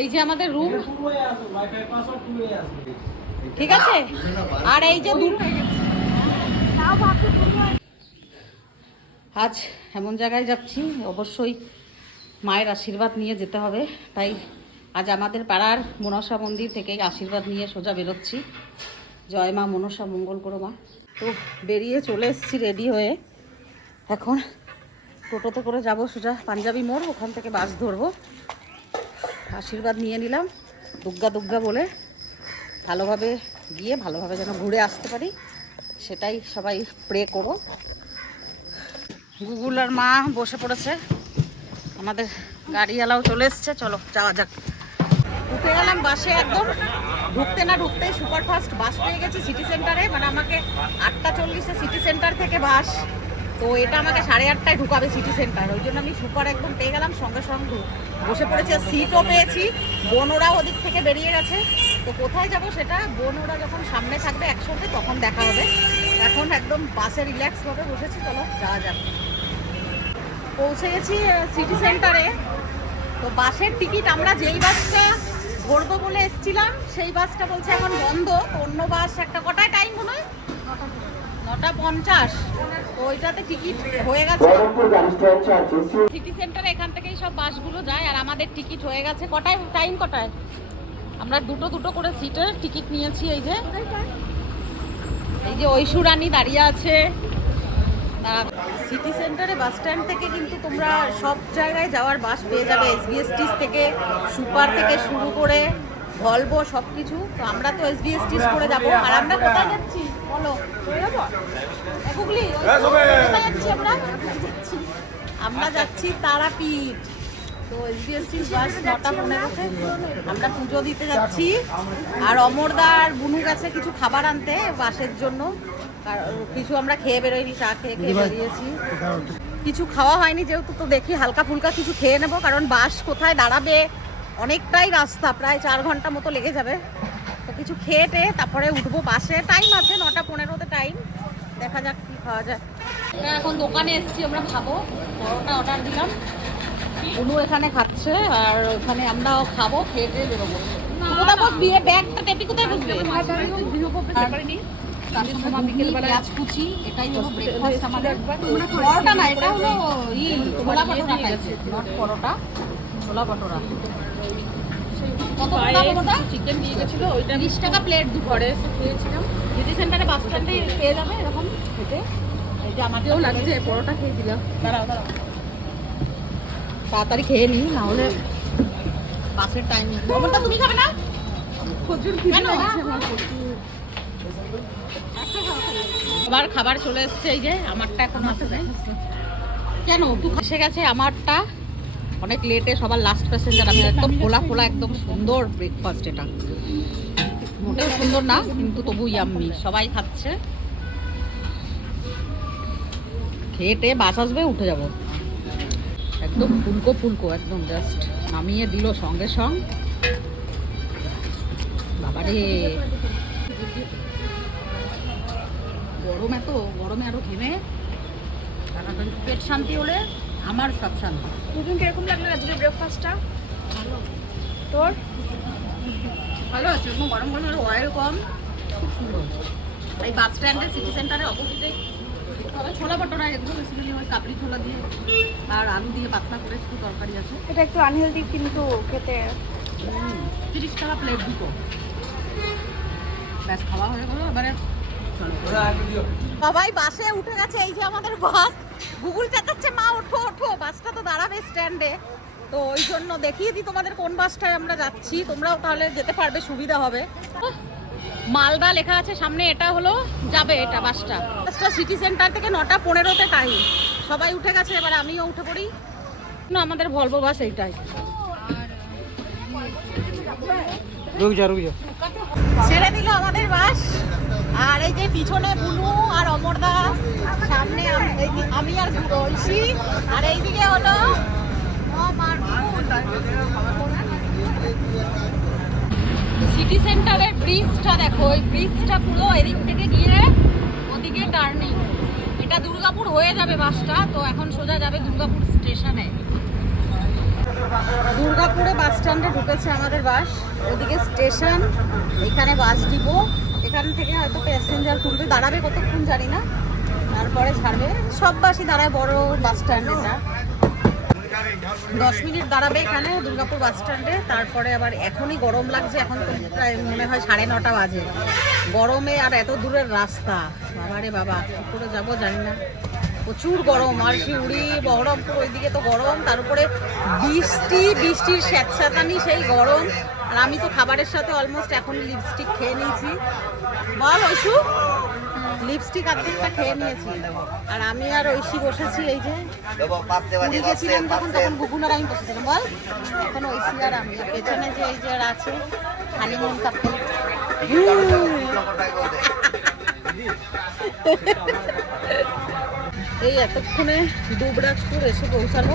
এই যে আমাদের রুম, ঠিক আছে। আর এই যে আজ এমন জায়গায় যাচ্ছি, অবশ্যই মায়ের আশীর্বাদ নিয়ে যেতে হবে। তাই আজ আমাদের পাড়ার মনসা মন্দির থেকে আশীর্বাদ নিয়ে সোজা বেরোচ্ছি। জয় মা মনসা, মঙ্গল করো মা। তো বেরিয়ে চলে এসেছি রেডি হয়ে। এখন টোটোতে করে যাব সোজা পাঞ্জাবি মোড়, ওখান থেকে বাস ধরবো। আশীর্বাদ নিয়ে নিলাম দুর্গা দুর্গা বলে, ভালোভাবে গিয়ে ভালোভাবে যেন ঘুরে আসতে পারি, সেটাই সবাই প্রে করো। গুগল আর মা বসে পড়েছে, আমাদের গাড়িওয়ালাও চলে এসছে। চলো যাওয়া যাক। উঠে গেলাম বাসে, একদম ঢুকতে না ঢুকতেই সুপারফাস্ট বাস পেয়ে গেছি সিটি সেন্টারে। মানে আমাকে 8:40-এ সিটি সেন্টার থেকে বাস, তো এটা আমাকে 8:30টায় ঢুকাবে সিটি সেন্টার। ওই জন্য আমি সুপার একদম পেয়ে গেলাম, সঙ্গে সঙ্গে বসে পড়েছি। সিটও পেয়েছি। বোনরা ওদিক থেকে বেরিয়ে গেছে, তো কোথায় যাব সেটা বোনরা যখন সামনে থাকবে একসঙ্গে তখন দেখা হবে। এখন একদম বাসে রিল্যাক্সভাবে বসেছি। চলো যাওয়া যাক। পৌঁছে গেছি সিটি সেন্টারে। তো বাসের টিকিট আমরা যেই বাসটা ধরবো বলে এসেছিলাম সেই বাসটা বলছে এখন বন্ধ। অন্য বাস একটা, কটায় টাইম মনে হয় 9:50, তো ওইটাতে টিকিট হয়ে গেছে। সিটি সেন্টারে এখান থেকেই সব বাসগুলো যায়, আর আমাদের টিকিট হয়ে গেছে। কটায় টাইম, কটায়? আমরা দুটো করে সিটের টিকিট নিয়েছি। এই যে ঐশ্বরানী দাঁড়িয়ে আছে। সিটি সেন্টারে বাস স্ট্যান্ড থেকে কিন্তু তোমরা সব জায়গায় যাওয়ার বাস পেয়ে যাবে, এসবিএসটিস থেকে, সুপার থেকে শুরু করে ভলভো সব কিছু। তো আমরা তো এসবিএসটিস করে যাবো। আর আমরা কোথায় যাচ্ছি বলো? গুগলি, কোথায় যাচ্ছি আমরা? আমরা যাচ্ছি তারাপীঠ। তো এসবিএসটিস বাস 9:15-তে। আমরা পুজো দিতে যাচ্ছি। আর অমরদা আর বুনু গেছে কিছু খাবার আনতে বাসের জন্য। কিছু আমরা খেয়ে বেরোইনি, চা খেয়ে বেরিয়েছি। কিছু খাওয়া হয়নি যেহেতু, তো দেখি হালকা ফুলকা কিছু খেয়ে নেবো। কারণ বাস কোথায় দাঁড়াবে, অনেকটাই রাস্তা, প্রায় 4 ঘন্টা মতো লেগে যাবে। তো কিছু খেয়ে টেয়ে তারপরে উঠবো বাসে। টাইম আছে 9:15-তে টাইম, দেখা যাক কি খাওয়া যায়। এখন দোকানে এসেছি, আমরা খাবো। পরোটা অর্ডার দিলাম, উনু এখানে খাচ্ছে, আর ওখানে আমরাও খাবো। খেয়ে টেয়ে বেরোবো। কোথায় বসবি? ব্যাগটা টেপি কোথায় বসবে? কুচি, এটাই হলো ব্রেকফাস্ট আমাদের। পরোটা না, এটা হলো ছোলা ভটোরা টাইপের, নট পরোটা, ছোলা ভটোরা। কত টাকা ওটা? চিকেন দিয়ে গেছিল, ওইটা 20 টাকা প্লেট। ঘরে এসে খেয়েছিলাম। সিটি সেন্টারে বাস স্ট্যান্ডে পেয়ে যাবে এরকম খেতে। এই যে আমাদেরও লাগছে, পরোটা খেয়ে দিলাম। দাঁড়াও তাড়াতাড়ি খেয়ে নিই, না হলে বাসের টাইম। ওটা তুমি খাবে না? প্রচুর কেন? আবার খাবার চলে এসছে। এই যে আমারটা এখন আছে, কেন তুই এসে গেছে আমারটা অনেক লেটে, সবার লাস্ট প্যাসেঞ্জার আমি। একদম ফোলা একদম সুন্দর ব্রেকফাস্ট। এটা মোটেও সুন্দর না, কিন্তু তবু ইয়াম্মি। সবাই খাচ্ছে। খেয়ে টেয়ে বাস আসবে, উঠে যাব। একদম ফুলকো একদম জাস্ট নামিয়ে দিল সঙ্গে সঙ্গে। বাবারে গরমে আরো ঘেমে পেট শান্তি হলে আমার সব শান্তি। দুদিন কিরকম লাগলো আজকে ব্রেকফাস্টটা? ভালো। তোর? ভালো আছে, গরম অয়েল কম, খুব সুন্দর। এই বাস স্ট্যান্ডে সিটি সেন্টারে অপোজিটে ছোলা ভটোরা, এগুলো বেসিক্যালি ওই কাবলি ছোলা দিয়ে আর আলু দিয়ে পাতলা করে একটু তরকারি আছে। এটা একটু আনহেলদি কিন্তু খেতে। 30 টাকা প্লেট দুটো। ব্যাস খাওয়া হয়ে গেলো। এবারে সবাই বাসে উঠে গেছে। এই যে আমাদের বাস। গুগল চেঁচাচ্ছে মা ওঠো, বাসটা তো দাঁড়াবে স্ট্যান্ডে। তো ওই জন্য দেখিয়ে দিই তোমাদের কোন বাসটায় আমরা যাচ্ছি, তোমরাও তাহলে যেতে পারবে, সুবিধা হবে। মালদা লেখা আছে সামনে, এটা হলো যাবে এটা বাসটা। সিটি সেন্টার থেকে 9:15-তে টাইম। সবাই উঠে গেছে, এবার আমিও উঠে পড়ি। না, আমাদের ভলভো বাস এইটাই। ছেড়ে দিল আমাদের বাস। আর এই যে পিছনে বুনু আর অমরদা, সামনে আমি আর ঐশী, আর এইদিকে হলো সিটি সেন্টারের ব্রিজটা। দেখো ওই ব্রিজটা পুরো এদিক থেকে গিয়ে ওদিকে টার্নিং। এটা দুর্গাপুর হয়ে যাবে বাসটা, তো এখন সোজা যাবে দুর্গাপুর স্টেশনে। দুর্গাপুরে বাস স্ট্যান্ডে ঢুকেছে আমাদের বাস, ওদিকে স্টেশন, এখানে বাস ডিপো। এখান থেকে হয়তো প্যাসেঞ্জার তুলবে, দাঁড়াবে কতক্ষণ জানি না, তারপরে ছাড়বে। সব বাসই দাঁড়ায় বড় বাস স্ট্যান্ড এটা। 10 মিনিট দাঁড়াবে এখানে দুর্গাপুর বাস স্ট্যান্ডে, তারপরে আবার এখনই গরম লাগছে, এখন তো প্রায় মনে হয় 9:30 বাজে। গরমে আর এত দূরের রাস্তা, বাবারে বাবা, কী করে যাবো জানি না, প্রচুর গরম। আর শিউড়ি বহরমপুর ওইদিকে তো গরম, তার উপরে বৃষ্টির স্যাঁতস্যাঁতানি, সেই গরম। আর আমি তো খাবারের সাথে অলমোস্ট এখন লিপস্টিক খেয়ে নিয়েছি। বল ঐশু, লিপস্টিক আর্ধেকটা খেয়ে নিয়েছি। আর আমি আর ঐশী বসেছি, এই যে পুরী গেছিলাম তখন গুগুন আর আমি বসেছিলাম। বল, এখন ঐশী আর আমি, পেছনে যে এই যে আছে হানিমুন কাপল। এই এতক্ষণে দুবরাজপুর এসে পৌঁছালো।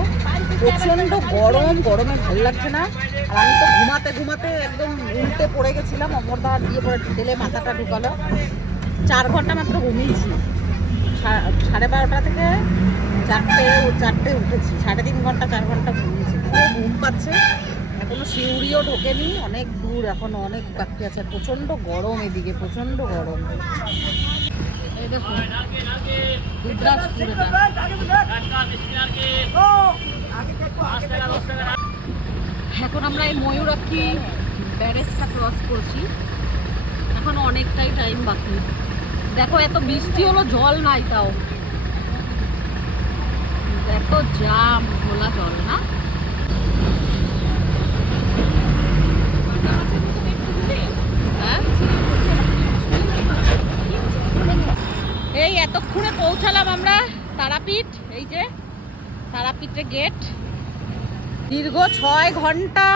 প্রচন্ড গরম, গরমে ভালো লাগছে না। আর আমি তো ঘুমাতে একদম উল্টে পড়ে গেছিলাম, অমরদা দিয়ে পরে ঢেলে মাথাটা ঢুকালো। 4 ঘন্টা মাত্র ঘুমিয়েছি, 12:30 থেকে 4টে উঠেছি, 3.5 ঘন্টা 4 ঘন্টা ঘুমিয়েছি। ঘুম পাচ্ছে, এখনো শিউড়িও ঢোকেনি, অনেক দূর, এখনো অনেক বাকি আছে। প্রচন্ড গরম এদিকে, প্রচন্ড গরম। এই দেখুন এখন আমরা এই ময়ূরাক্ষী ব্যারেজটা ক্রস করছি, এখন অনেকটাই টাইম বাকি। দেখো এত বৃষ্টি হলো, জল নাই, তাও এত জাম, খোলা জল না। এই এতক্ষণে পৌঁছালাম আমরা তারাপীঠ, এই যে তারাপীঠের গেট। দীর্ঘ 6 ঘন্টা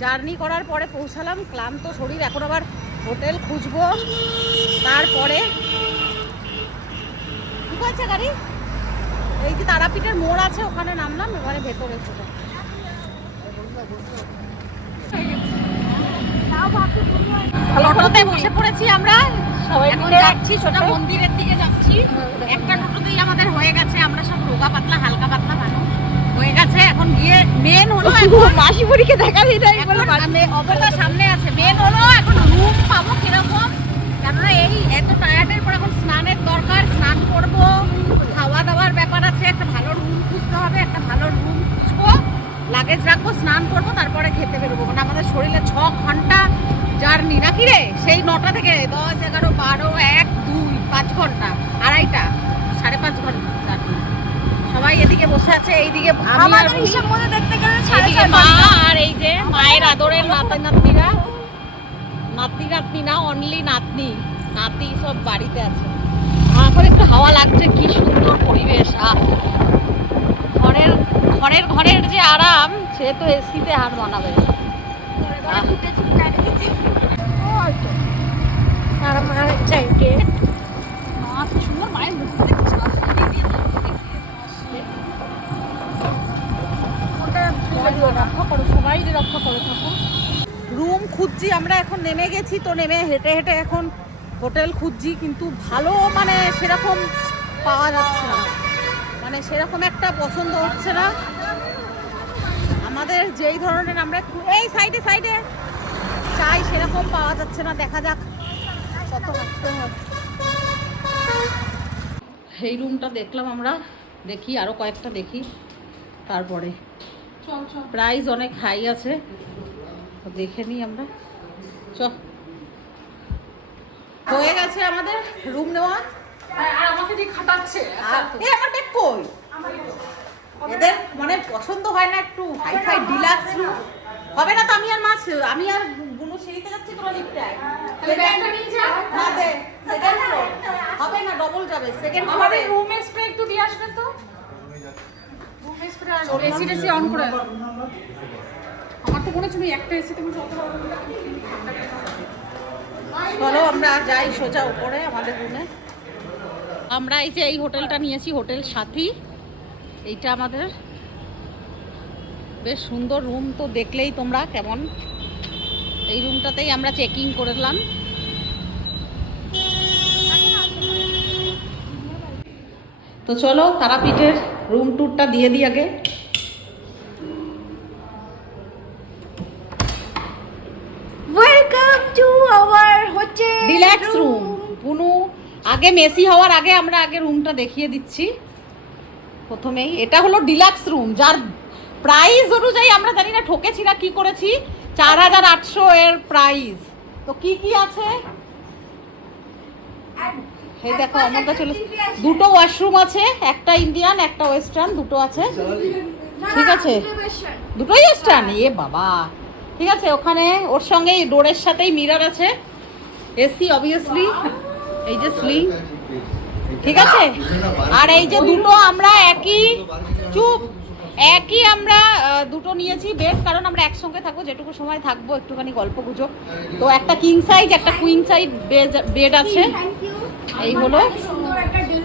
জার্নি করার পরে পৌঁছালাম, ক্লান্ত শরীর। এখন আবার হোটেল খুঁজবো, তারপরে কি বলছে গাড়ি, এই যে তারাপীঠের মোড় আছে ওখানে নামলাম, এবারে ভেতরে ছিল। টোটোতে বসে পড়েছি আমরা, এখন যাচ্ছি সোজা মন্দিরের দিকে যাচ্ছি। একটা টোটোতেই আমাদের হয়ে গেছে, আমরা সব রোগা পাতলা হালকা পাতলা মানুষ হয়ে গেছে। এখন গিয়ে মেন হলো মাসিমুড়িকে দেখা দিই, অবতা সামনে আছে। মেন হলো এখন রুম পাবো কিরকম, কেননা এই এত টায়ার্ডের পর এখন স্নানের দরকার, স্নান করবো, খাওয়া দাওয়ার ব্যাপার আছে, একটা ভালো রুম খুঁজতে হবে, একটা ভালো রুম খুঁজবো, লাগেজ রাখবো, স্নান করবো, তারপরে খেতে বেরোবো। মানে আমাদের শরীরে 6 ঘন্টা জার্নি নাকি রে, সেই 9টা থেকে 10, 11, 12, 1, 2, 5 ঘন্টা, 2.5, 5.5 ঘন্টা জার্নি। সবাই এদিকে বসে আছে, এইদিকে আমাদের হিসাব মতো দেখতে গেলে 4.5 মা, ঘন্টা। আর এই যে মায়ের আদরের নাতিরা, নাতি না, অনলি নাতি সব বাড়িতে আছে। এখন একটু হাওয়া লাগছে, কি সুন্দর পরিবেশ। ঘরের যে আরাম, সে তো এসিতে হার বানাবে। আর আমার চাইকে সুন্দর মায়ের মুখ রক্ষা করো, সবাই রক্ষা করে থাকো। রুম খুঁজছি আমরা, এখন নেমে গেছি তো, নেমে হেঁটে এখন হোটেল খুঁজছি, কিন্তু ভালো মানে সেরকম পাওয়া যাচ্ছে না, মানে সেরকম একটা পছন্দ হচ্ছে না আমাদের। যেই ধরনের আমরা এই সাইডে চাই, সেরকম পাওয়া যাচ্ছে না। দেখা যাক কত হাঁটতে হয়। এই রুমটা দেখলাম আমরা, দেখি আরো কয়েকটা দেখি, তারপরে প্রাইস অনেক হাই আছে, দেখে নিই আমরা। হয়ে গেছে আমাদের রুম নেওয়া। আর আমাকে দিয়ে খাটাচ্ছে। আমার ব্যাগ কই? এদের মানে পছন্দ হয় না একটু হাইফাই ডিলাক্স রুম? হবে না তো, আমি আর বুনু সিঁড়িতে যাচ্ছি, তোরা লিফটে আয়। ব্যাগটা নিয়ে যা। না দে, সেকেন্ড ফ্লোর হবে না, ডবল যাবে। সেকেন্ড ফ্লোরে আমাদের রুম স্প্রে একটু দিয়ে আসবে তো। রুম স্প্রে আর এসি টেসি অন করে। আমার তো মনে হচ্ছে আমি একটা এসি তুমি যত বড় রুমটা চলো আমরা যাই সোজা উপরে আমাদের রুমে। আমরা এই যে এই হোটেলটা নিয়েছি, হোটেল সাথী। এইটা আমাদের বেশ সুন্দর রুম, তো দেখলেই তোমরা কেমন। এই রুমটাতেই আমরা চেকিং করলাম। তো চলো তারাপীঠের রুম ট্যুরটা দিয়ে দিই আগে। হচ্ছে ডিলাক্স রুম। পুনু আগে মেসি হওয়ার আগে আমরা আগে রুমটা দেখিয়ে দিচ্ছি। প্রথমেই এটা হলো ডিলাক্স রুম, যার প্রাইস অনুযায়ী আমরা জানি না ঠকেছি না কি করেছি, 4800 এর প্রাইস। তো কি কি আছে এই দেখো, আমার কাছে দুটো ওয়াশরুম আছে, একটা ইন্ডিয়ান একটা ওয়েস্টার্ন, দুটো আছে। ঠিক আছে, দুটোই ওয়েস্টার্ন। এ বাবা, ঠিক আছে। ওখানে ওর সঙ্গে ডোরের সাথেই মিরর আছে, এসি অবভিয়াসলি, এই যে স্লিং, ঠিক আছে। আর এই যে দুটো আমরা একই আমরা দুটো নিয়েছি বেড, কারণ আমরা একসঙ্গে থাকবো, যেটুকু সময় থাকবো একটুখানি গল্প গুজব। তো একটা কিং সাইজ একটা কুইন সাইজ বেড আছে। এই হলো,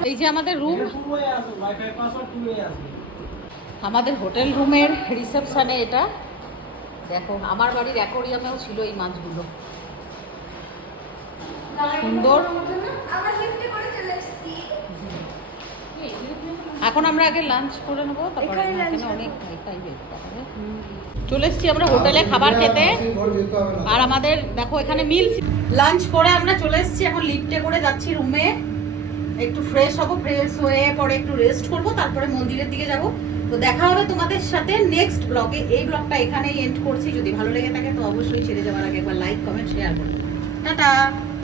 এই যে আমাদের রুম, আমাদের হোটেল রুমের রিসেপশনে। এটা দেখো, আমার বাড়ির অ্যাকোরিয়ামেও ছিল এই মাছগুলো, সুন্দর। এখন আমরা আগে লাঞ্চ করে নেবো, তারপরে এখানে অনেক চলে এসেছি আমরা হোটেলে খাবার খেতে। আর আমাদের দেখো এখানে মিল, লাঞ্চ করে আমরা চলে এসেছি, এখন লিফটে করে যাচ্ছি রুমে। একটু ফ্রেশ হবো, ফ্রেশ হয়ে পরে একটু রেস্ট করবো, তারপরে মন্দিরের দিকে যাব। তো দেখা হবে তোমাদের সাথে নেক্সট ব্লগে। এই ব্লগটা এখানেই এন্ড করছি। যদি ভালো লেগে থাকে তো অবশ্যই ছেড়ে যাওয়ার আগে একবার লাইক কমেন্ট শেয়ার করবে। টাটা।